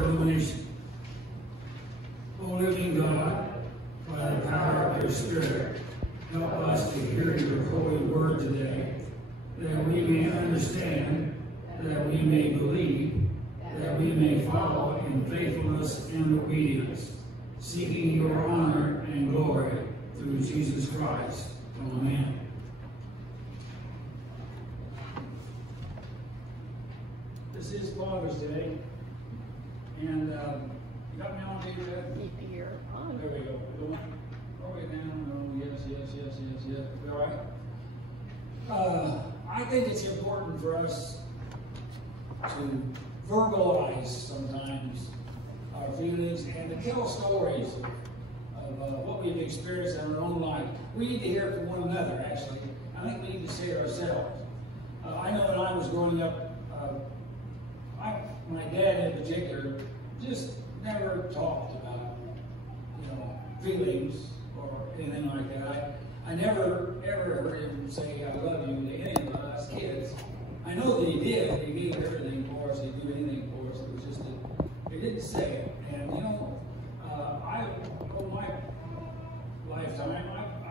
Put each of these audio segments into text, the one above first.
of illumination. O living God, by the power of your Spirit, help us to hear your holy word today, that we may understand, that we may believe, that we may follow in faithfulness and obedience, seeking your honor and glory through Jesus Christ. Amen. This is Father's Day, and you got me on here? You're on. There we go. All right down. Oh, yes. All right. I think it's important for us to verbalize sometimes our feelings and to tell stories of what we've experienced in our own life. We need to hear it from one another, actually. I think we need to say it ourselves. I know when I was growing up, my dad in particular just never talked about, feelings or anything like that. I never ever heard him say I love you to any of us kids. I know that he did. He gave everything for us. He'd do anything for us. It was just that he didn't say it. And over my lifetime, I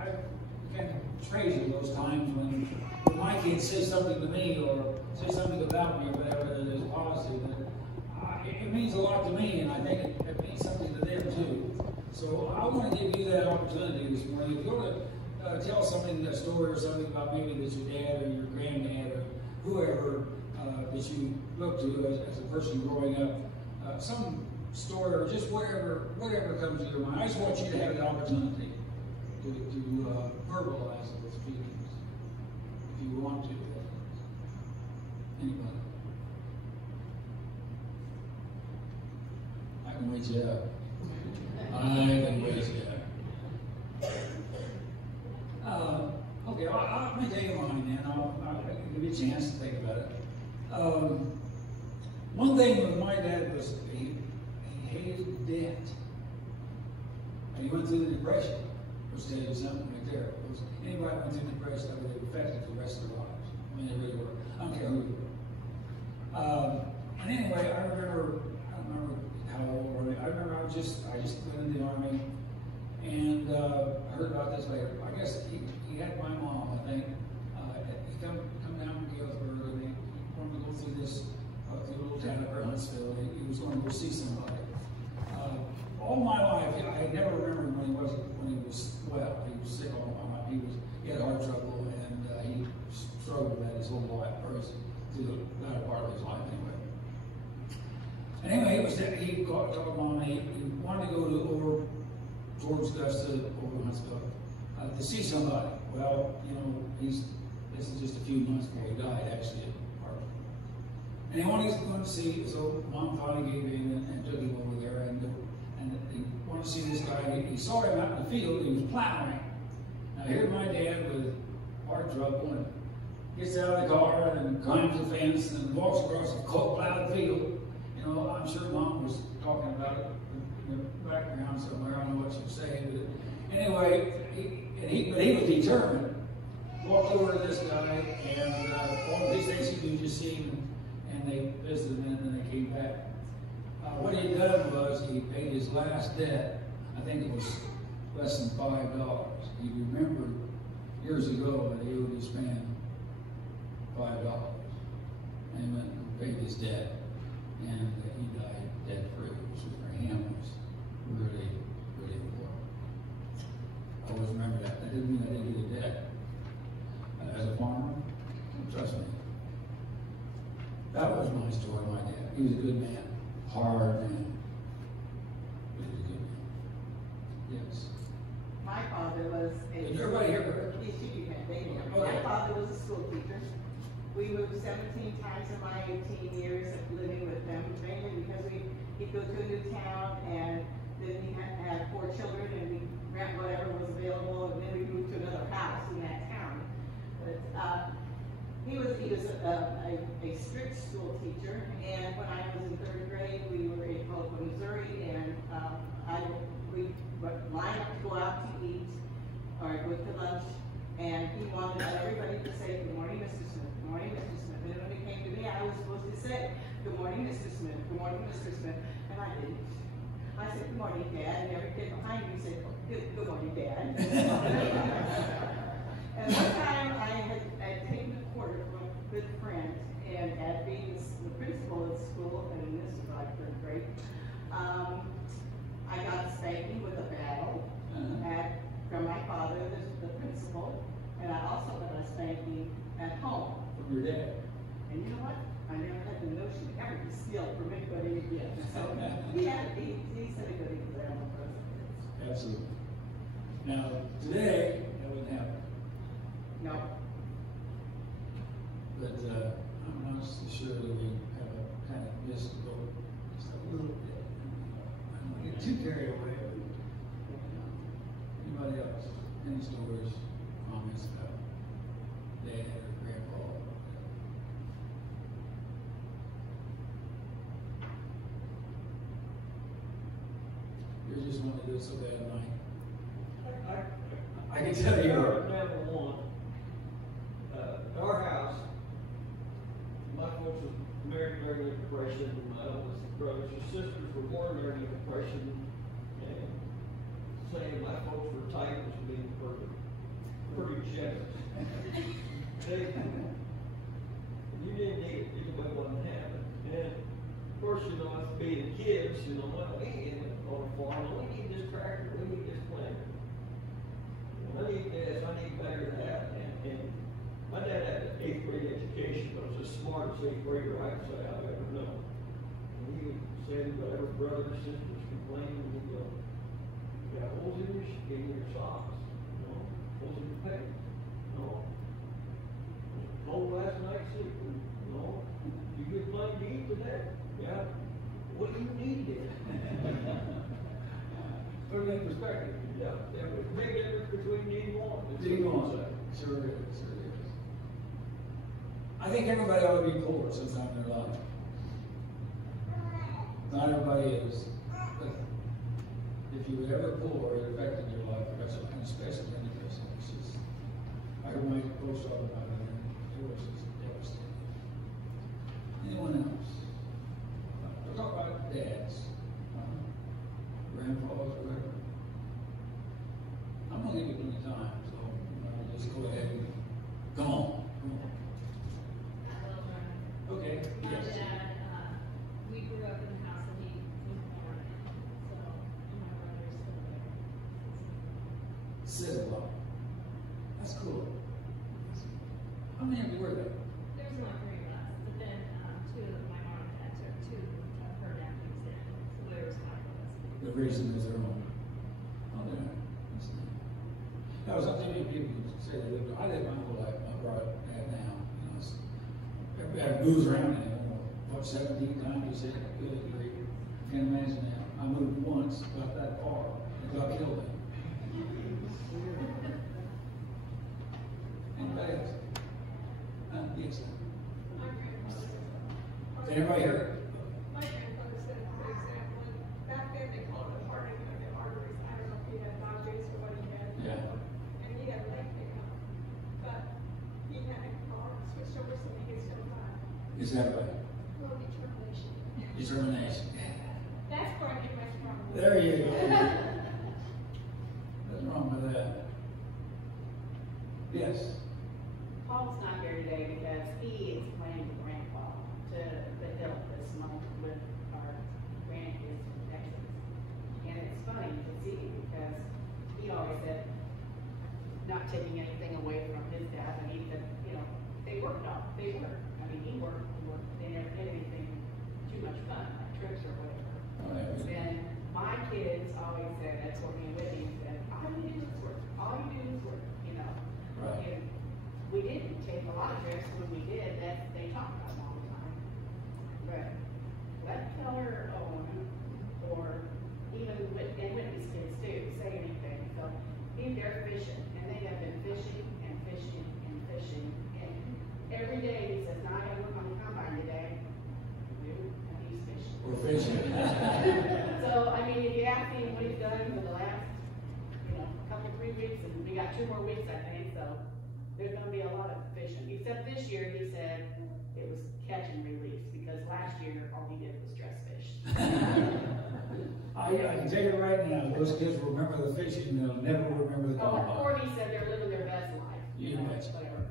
kind of treasure those times when my kids say something to me or say something about me or whatever that is positive. It means a lot to me, and I think it means something to them too. So I want to give you that opportunity this morning. If you want to tell something, a story or something about maybe that your dad or your granddad or whoever that you look to as a person growing up, some story or just whatever comes to your mind. I just want you to have the opportunity to verbalize those feelings if you want to. Anybody? I can wait you up. I can wait you up. Okay, let me tell you mine then. I'll give you a chance to think about it. One thing with my dad was he hated debt. And he went through the Depression, which tells you something right there. Anybody went through the Depression, that would have affected the rest of their lives. I mean, they really were. I don't care who you were. And anyway, I don't remember how old I remember I just went in the Army, and I heard about this later. I guess he had my mom, I think. He come down from Galesburg, and he wanted to go through this through a little town up Huntsville. He was going to go see somebody. All my life, I never remembered when he was well. He was sick all my life. He had heart trouble, and he struggled with that his whole life, or through the latter part of his life anyway. He talked to Mom, he wanted to go towards Augusta, over Huntsville, to see somebody. Well, this is just a few months before he died, actually. And he wanted to go to see, so Mom finally gave in and took him over there, and he wanted to see this guy. He saw him out in the field, he was plowing. Now here's my dad with heart trouble, and gets out of the car and climbs the fence and walks across the plowed field. I'm sure Mom was talking about it in the background somewhere. I don't know what she was saying, but anyway, he was determined. Walked over to this guy, and all these things he would just see him, and they visited him, and then they came back. What he had done was he paid his last debt. I think it was less than $5. He remembered years ago that he owed his man $5, and he went and paid his debt. And he died debt-free, which for him was really, really important. I always remember that. That didn't mean I didn't get a debt. As a farmer, trust me. That was my story, my dad. He was a good man, hard man, but he was a good man. Yes. My father was a... Did everybody hear her? Yes, you can. Okay. My father was a school teacher. We moved 17 times in my 18 years of living with them, mainly because he'd go to a new town, and then he had 4 children, and we rent whatever was available, and then we moved to another house in that town. But he was a strict school teacher, and when I was in 3rd grade, we were in Oakland, Missouri, and we would line up to go out to eat or go to lunch, and he wanted everybody to say, "Good morning, Mr. Smith. Good morning, Mr. Smith." And when it came to me, I was supposed to say, "Good morning, Mr. Smith. Good morning, Mr. Smith." And I said, good morning, Dad, and every kid behind me said, good morning, Dad. And one time I had taken a quarter from a good friend, and at being the principal of the school, and this was like third grade, I got a spanking with a battle from my father, the principal, and I also got a spanking at home. From your dad. And you know what? I never had the notion ever to steal from anybody again. So he set a good example for us. Absolutely. Now, today, that wouldn't happen. No. But I'm honestly sure that we have a kind of missed the boat just a little bit. I don't want to get too carried away. Anybody else? Any stories, comments about dad or grandpa? You just want to do it so bad, Mike. I can tell you. Number one, our house, my folks were married during the Depression, my oldest brothers and sisters were born during the Depression, and saying my folks were tight was being pretty generous. You didn't need it, you knew what wasn't happening. And of course, you know, us being kids, you know, well, we ain't on a farm, we need this tractor, we need this planter. I need this, I need better than that. And my dad had an 8th grade education, but was the smartest 8th grader I've ever known. And he would say to whatever brothers and sisters complaining, he'd go, you got holes in your socks, you know, holes in your pants, you know. Cold last night sleeping, you know. You get plenty to eat today? Yeah. What do you need then? Put it in perspective. Yeah, there's a big difference between needing one. Needing one. Sure is, sure is. I think everybody ought to be poor sometime in their life. Not everybody is. But if you were ever poor, it affected your life, and especially in the business. I heard my coach talk about it, and it was just devastating. Anyone else? We'll talk about dads, grandpas, whatever. I'm going to give you plenty of time, so I'll just go ahead and come on. Okay. My Yes. dad, we grew up in the house that he was born in, so my brother's still there. Says a lot. That's cool. How many of you were there? There's not 3 of us, but then two of my mom and dad took 2 of her nephews in, so there was 5 of us. The reason is their own. Oh, yeah. That's neat. That was something people say they lived. I lived my whole life. My brother had now. You know, everybody moves around and what 17 times you said, good grief. Can't imagine that. I moved once, about that far, and got killed in. Anybody else? Yes. Did everybody hear it? My grandfather said, for example, back then they called it hardening of the arteries. I don't know if he had nodulates or what he had. Yeah. And he had leg pickup. But he had a car switched over so he could still drive. Is that right? Well, determination. Determination. That's where I get my strong. There you go. Nothing wrong with that. Yes. Paul's not here today because he is planning to grandpa to help us with our grandkids in Texas. And it's funny to see because he always said, not taking anything away from his dad, and he said, you know, they worked off, they worked. I mean, he worked, they never did anything too much fun, like trips or whatever. And my kids always said, that's what me and Whitney said, all you do is work, all you do is work, you know. Right. And we didn't take a lot of trips. When we did, that they talked about it all the time. But let Keller or even Whitney's kids too say anything. So they're fishing, and they have been fishing and fishing and fishing. And every day he says, "Now I gotta look on the combine today." And he's fishing. We're fishing. So I mean, if you ask me what he's done for the last, couple 3 weeks, and we got 2 more weeks, I think. So there's going to be a lot of fishing. Except this year, he said it was catch and release because last year all he did was dress fish. I I can tell you right now, those kids will remember the fishing, they'll never remember the Oh, combine. Courtney said they're living their best life. You betcha. Whatever.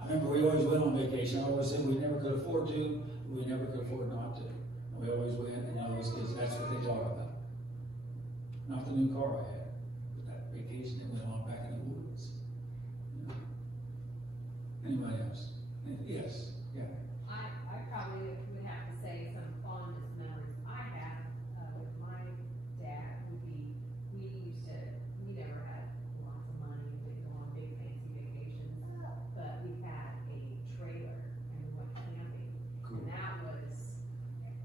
I remember we always went on vacation. I always said we never could afford to, we never could afford not to. And we always went, and those kids, that's what they talk about. Not the new car I had, but that vacation that went on back in the woods. You know. Anybody else? Yes, yeah. I probably would have to say some fondest memories I have with my dad would be, we never had lots of money, we didn't go on big fancy vacations, but we had a trailer and we went camping. Cool. And that was,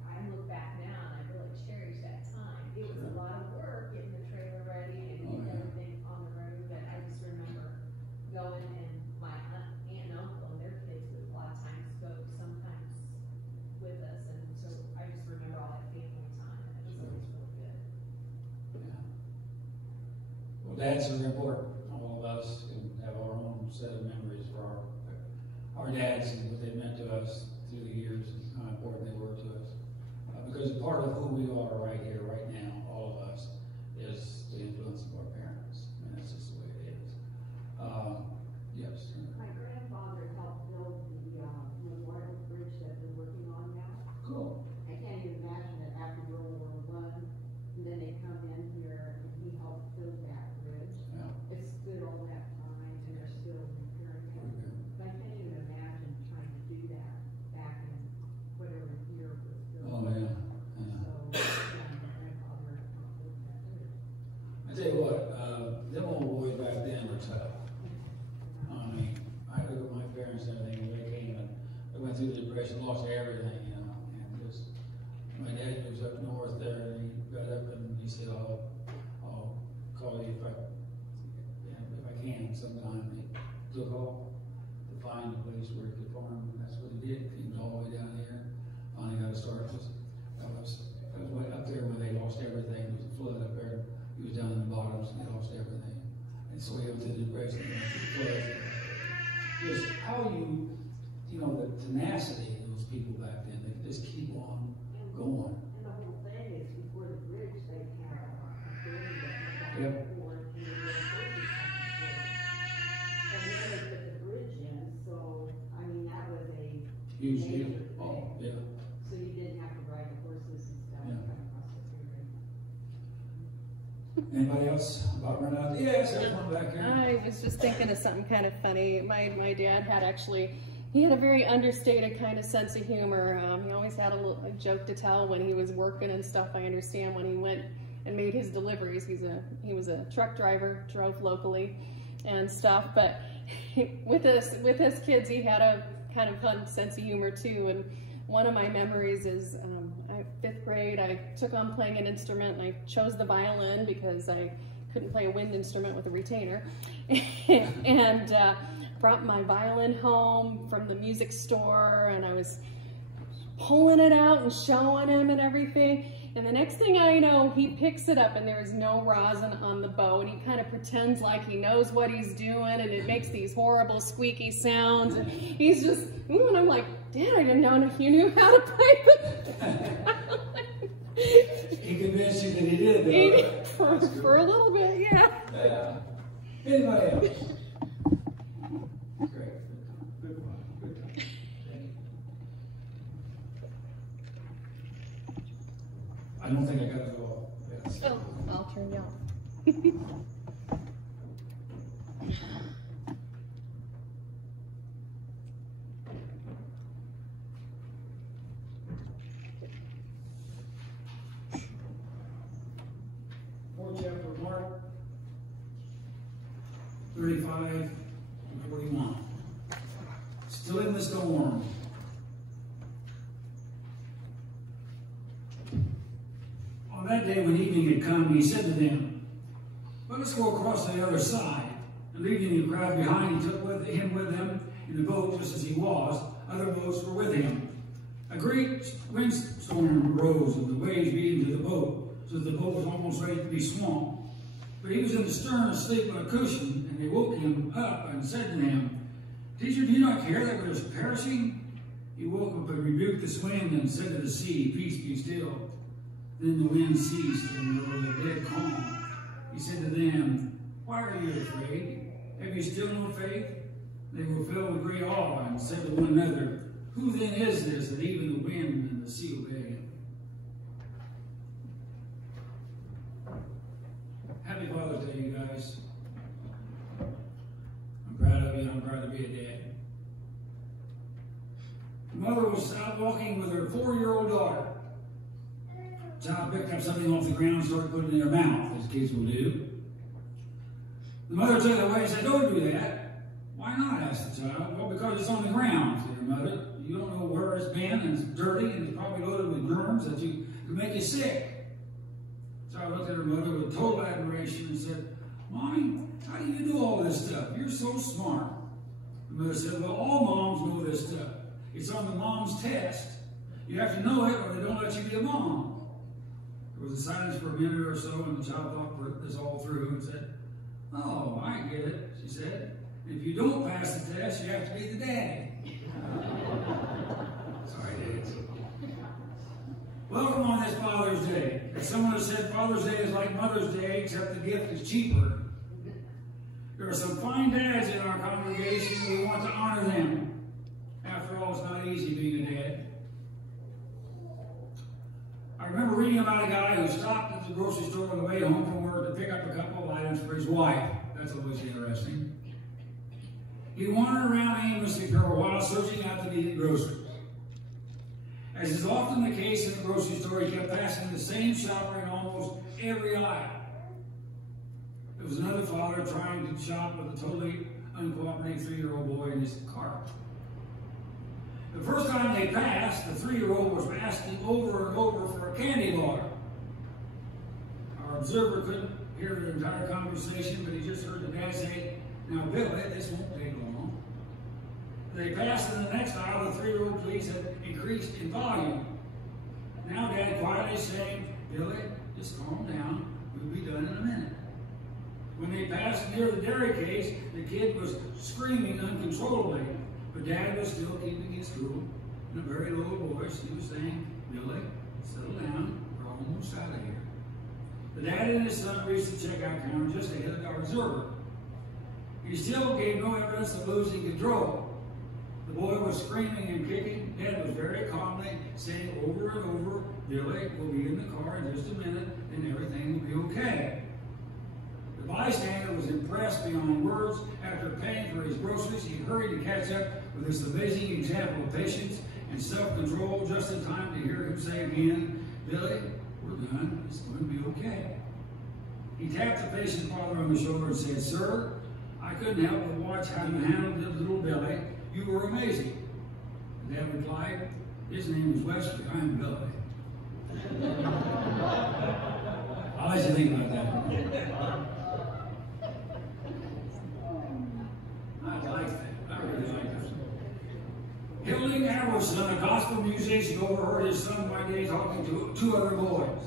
I look back now and I really cherish that time. It was a lot of work getting the trailer ready and getting everything on the road, but I just remember going and my aunt and uncle and their kids would a lot of times go sometimes with us, and so I just remember all that family time, and it was really good. Yeah. Well, dads are important. All of us can have our own set of memories for our dads and what they meant to us through the years and how important they were to us. Because part of who we are right here, right now, all of us, is the influence of our parents. I mean, that's just the way it is. Yes. My grandfather helped build the Memorial Bridge that we're working on now. Cool. I can't even imagine it after World War I, and then they come in here and he helped build that bridge. Yeah. It stood all that time and they're still repairing it. But I can't even imagine trying to do that back in whatever year it was built. Oh, yeah. So, yeah, my grandfather helped build that bridge. I tell you what, them old boys back then were tough. I mean, I look at my parents and everything, when they came and they went through the Depression, lost everything, you know, and just, my dad was up north there, and he got up and he said, I'll call you if I can sometime. He took off to find a place where he could farm, and that's what he did. He was all the way down here, finally got a start. That was way up there where they lost everything. There was a flood up there. He was down in the bottoms and they lost everything. And so he went to the Depression and the flood. Just how you know, the tenacity of those people back then, they could just keep on going. And the whole thing is before the bridge, they had a building that was Yep. before and the forces coming forward. And then they put the bridge in, so, I mean, that was a Huge major deal. thing. Oh, yeah. So you didn't have to ride the horses and stuff Yeah. across the river. Anybody else about run out? Yes, there's one back here. I was just thinking of something kind of funny. My dad had he had a very understated kind of sense of humor. He always had a joke to tell when he was working and stuff. I understand when he went and made his deliveries. He was a truck driver, drove locally and stuff. But with his kids, he had a kind of fun sense of humor too. And one of my memories is 5th grade. I took on playing an instrument, and I chose the violin because I couldn't play a wind instrument with a retainer. And brought my violin home from the music store, and I was pulling it out and showing him and everything. And the next thing I know, he picks it up and there is no rosin on the bow, and he kind of pretends like he knows what he's doing, and it makes these horrible squeaky sounds. And he's just, and I'm like, Dad, I didn't know you knew how to play the violin. He convinced you that he did, though. For a little bit, yeah. Yeah. Anybody else? Great. Good one. Good time. Thank you. I don't think I got it all. Yes. Oh, I'll turn you off. Fourth chapter of Mark, 35 and 41. Still in the storm. On that day when evening had come, he said to them, "Let us go across to the other side." And leaving the crowd behind, he took him with him in the boat just as he was. Other boats were with him. A great windstorm arose, and the waves beat into the boat, so that the boat was almost ready to be swamped. But he was in the stern asleep on a cushion, and they woke him up and said to him, "Teacher, do you not care that we are perishing?" He woke up and rebuked the wind and said to the sea, "Peace, be still." Then the wind ceased, and there was a dead calm. He said to them, "Why are you afraid? Have you still no faith?" They were filled with great awe and said to one another, "Who then is this that even the wind and the sea obey him?" Happy Father's Day, you guys. I'm proud of you. I'm proud to be a dad. The mother was out walking with her 4-year-old daughter. The child picked up something off the ground and started putting it in her mouth, as kids will do. The mother took it away and said, "Don't do that." "Why not?" asked the child. "Well, because it's on the ground," said her mother. "You don't know where it's been, and it's dirty, and it's probably loaded with germs that could make you sick." The child looked at her mother with total admiration and said, "Mommy, how do you do all this stuff? You're so smart." The mother said, "Well, all moms know this stuff. It's on the mom's test. You have to know it or they don't let you be a mom." There was a silence for a minute or so, and the child thought this all through and said, "Oh, I get it," she said. "If you don't pass the test, you have to be the daddy." Sorry, dads. Welcome on this Father's Day. As someone has said, Father's Day is like Mother's Day, except the gift is cheaper. There are some fine dads in our congregation, and we want to honor them. After all, it's not easy being a dad. I remember reading about a guy who stopped at the grocery store on the way home from work to pick up a couple of items for his wife. That's always interesting. He wandered around aimlessly for a while, searching out the needed groceries. As is often the case in the grocery store, he kept passing the same shopper in almost every aisle. There was another father trying to shop with a totally uncooperative 3-year-old boy in his cart. The first time they passed, the 3-year-old was asking over and over for a candy bar. Our observer couldn't hear the entire conversation, but he just heard the dad say, "Now, Billy, this won't take long." They passed in the next aisle. The 3-year-old pleas had increased in volume. Now Dad quietly saying, "Billy, just calm down. We'll be done in a minute." When they passed near the dairy case, the kid was screaming uncontrollably, but Dad was still keeping his cool. In a very low voice, he was saying, "Billy, settle down. We're almost out of here." The dad and his son reached the checkout counter just ahead of our observer. He still gave no evidence of losing control. The boy was screaming and kicking. Dad was very calmly saying over and over, "Billy, we'll be in the car in just a minute, and everything will be okay." The bystander was impressed beyond words. After paying for his groceries, he hurried to catch up with this amazing example of patience and self-control just in time to hear him say again, "Billy, we're done. It's going to be okay." He tapped the patient father on the shoulder and said, "Sir, I couldn't help but watch how you handled little Billy. You were amazing." The dad replied, "His name is Wesley. I'm Billy." I'll let you think about that. I like that. I really like that. Hilding Arrowson, a gospel musician, overheard his son one day talking to 2 other boys.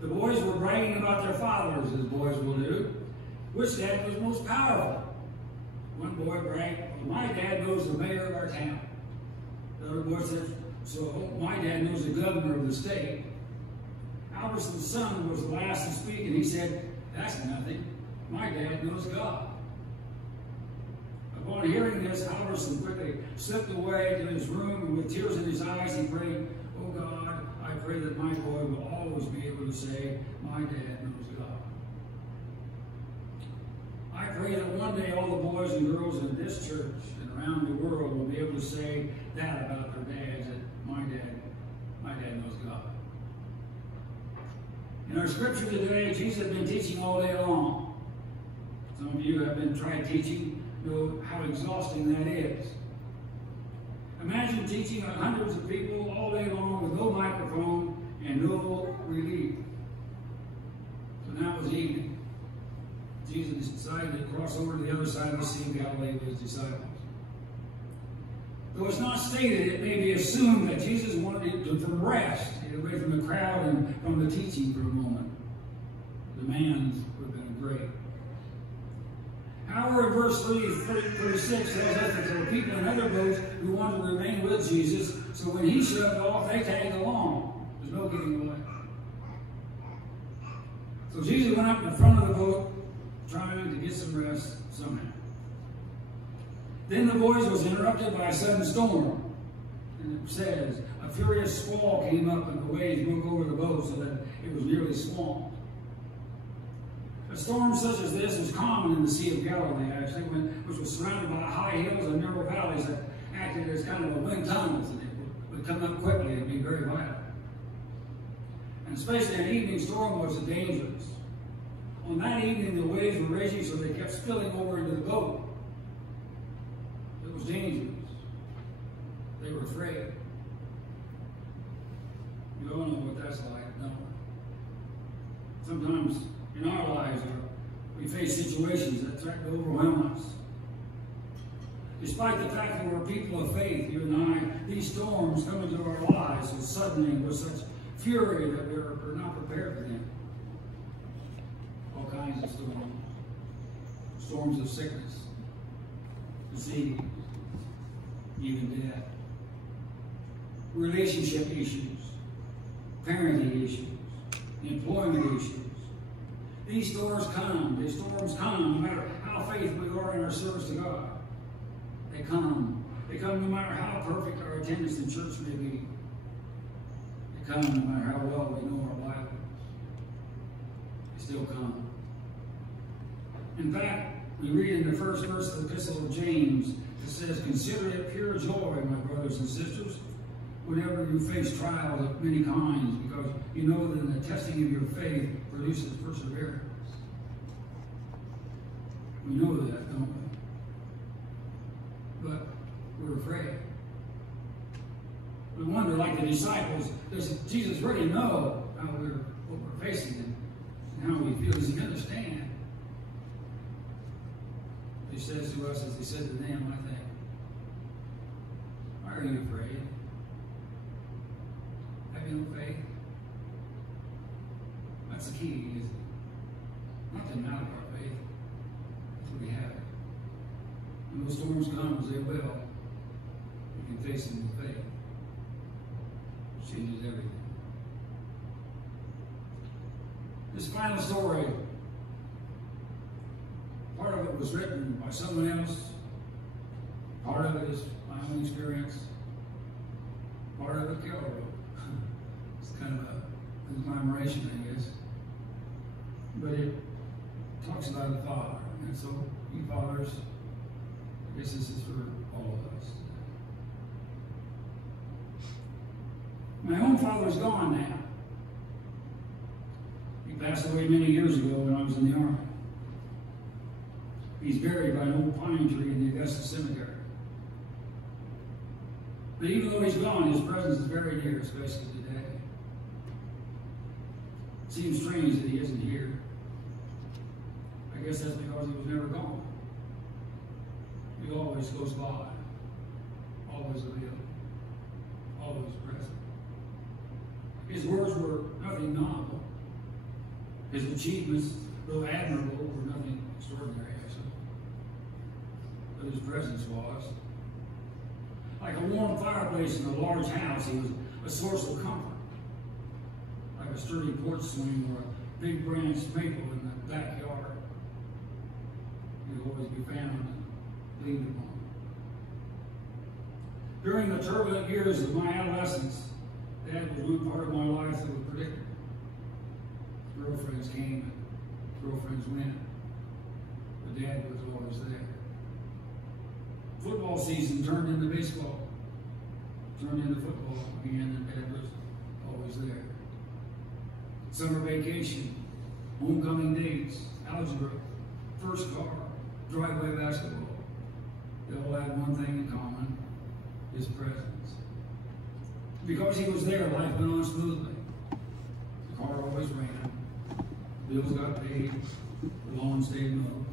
The boys were bragging about their fathers, as boys will do. Which dad was most powerful? One boy bragged, "Well, my dad knows the mayor of our town." The other boy said, "So my dad knows the governor of the state." Alverson's son was the last to speak, and he said, "That's nothing. My dad knows God." Upon hearing this, Alverson quickly slipped away to his room, and with tears in his eyes, he prayed, "Oh God, I pray that my boy will always be able to say, 'My dad knows God.'" I pray that one day all the boys and girls in this church and around the world will be able to say that about their dads, that my dad knows God. In our scripture today, Jesus has been teaching all day long. Some of you have been trying teaching, know how exhausting that is. Imagine teaching hundreds of people all day long with no microphone and no relief. So now it was evening. Jesus decided to cross over to the other side of the Sea of Galilee with his disciples. Though it's not stated, it may be assumed that Jesus wanted to rest, get away from the crowd and from the teaching for a moment. The demands would have been great. However, in verse 36 tells us that there were people in other boats who wanted to remain with Jesus, so when he shoved off, they tagged along. There's no getting away. So Jesus went up in the front of the boat, trying to get some rest somehow. Then the voice was interrupted by a sudden storm. And it says, a furious squall came up and the waves broke over the boat so that it was nearly swamped. A storm such as this was common in the Sea of Galilee, actually, which was surrounded by high hills and narrow valleys that acted as kind of a wind tunnels, and it would come up quickly and be very violent. And especially an evening storm was dangerous. On that evening, the waves were raging, so they kept spilling over into the boat. It was dangerous. They were afraid. You all know what that's like, don't we? Sometimes in our lives, we face situations that threaten to overwhelm us. Despite the fact that we're people of faith, you and I, these storms come into our lives so suddenly and with such fury that we're not prepared for them. All kinds of storms. Storms of sickness, disease, even death. Relationship issues, parenting issues, employment issues. These storms come no matter how faithful we are in our service to God. They come no matter how perfect our attendance in church may be. They come no matter how well we know our Bibles. They still come. In fact, we read in the first verse of the Epistle of James, it says, consider it pure joy, my brothers and sisters, whenever you face trials of many kinds, because you know that the testing of your faith produces perseverance. We know that, don't we? But we're afraid. We wonder, like the disciples, does Jesus really know what we're facing and how we feel? Does he understand? He says to us, as he said to them, I think, why are you afraid? Have you no faith? That's the key, isn't it? Not the amount of our faith. That's what we have. When those storms come, as they will, we can face them with faith. It changes everything. This final story, part of it was written by someone else. Part of it is my own experience. Part of it, Carol wrote. It's kind of a conglomeration, I guess. But it talks about the Father. And so, you fathers, I guess this is for all of us. My own father is gone now. He passed away many years ago when I was in the Army. He's buried by an old pine tree in the Augusta Cemetery. But even though he's gone, his presence is very near, especially today. It seems strange that he isn't here. I guess that's because he was never gone. He always goes by, always available, always present. His words were nothing novel. His achievements, though admirable, were nothing extraordinary, actually. But his presence was. Like a warm fireplace in a large house, he was a source of comfort. Like a sturdy porch swing or a big branch maple in the backyard. He'd always be found and leaned upon. During the turbulent years of my adolescence, Dad was one part of my life that was predictable. Girlfriends came and girlfriends went. But Dad was always there. Football season turned into baseball. Turned into football again, and Dad was always there. Summer vacation, homecoming dates, algebra, first car, driveway basketball. They all had one thing in common, his presence. Because he was there, life went on smoothly. The car always ran. Bills got paid. The lawn stayed mowed.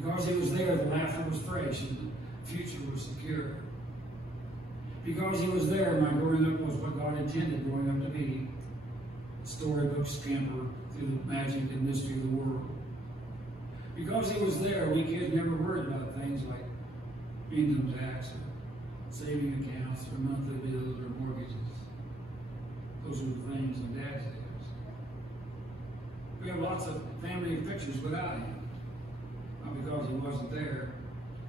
Because he was there, the laughter was fresh and the future was secure. Because he was there, my growing up was what God intended growing up to be. A storybook scamper through the magic and mystery of the world. Because he was there, we kids never worried about things like income tax or saving accounts or monthly bills or mortgages. Those are the things in Dad's days. lots of family pictures without him. Not because he wasn't there,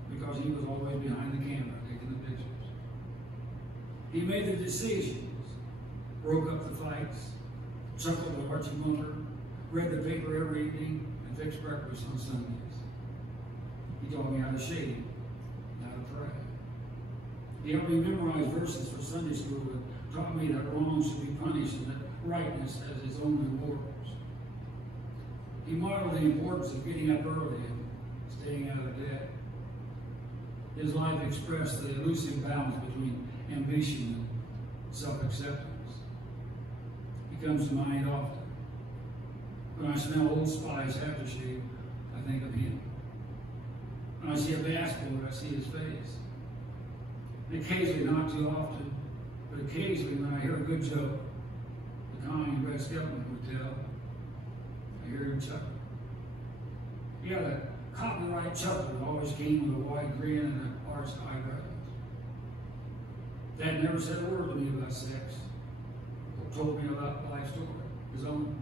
because he was always behind the camera taking the pictures. He made the decisions, broke up the fights, chuckled with Archie Munger, read the paper every evening, and fixed breakfast on Sundays. He taught me how to shave, how to pray. He helped me memorize verses for Sunday school and taught me that wrong should be punished and that rightness has its own rewards. He modeled the importance of getting up early and staying out of bed. His life expressed the elusive balance between ambition and self-acceptance. He comes to mind often. When I smell Old Spice aftershave, I think of him. When I see a bassboard, I see his face. And occasionally, not too often, but occasionally when I hear a good joke, the kind Red Skelton would tell, I hear him chuckle. He had a copyright chuckle that always came with a wide grin and arched eyebrows. Dad never said a word to me about sex, or told me about life story, his own.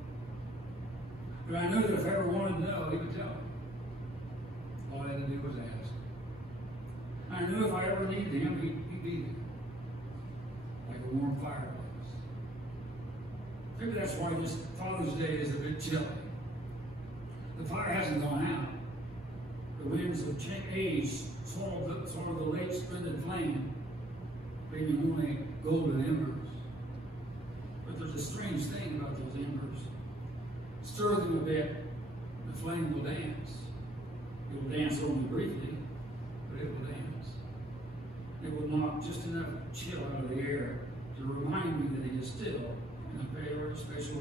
But I knew that if I ever wanted to know, he would tell me. All I had to do was ask. I knew if I ever needed him, he'd be there, like a warm fireplace. Maybe that's why this Father's Day is a bit chilly. The fire hasn't gone out. The winds of age swallowed the late splendid flame, leaving only golden embers. But there's a strange thing about those embers. Stir them a bit, the flame will dance. It will dance only briefly, but it will dance. It will knock just enough chill out of the air to remind me that it is still in a very special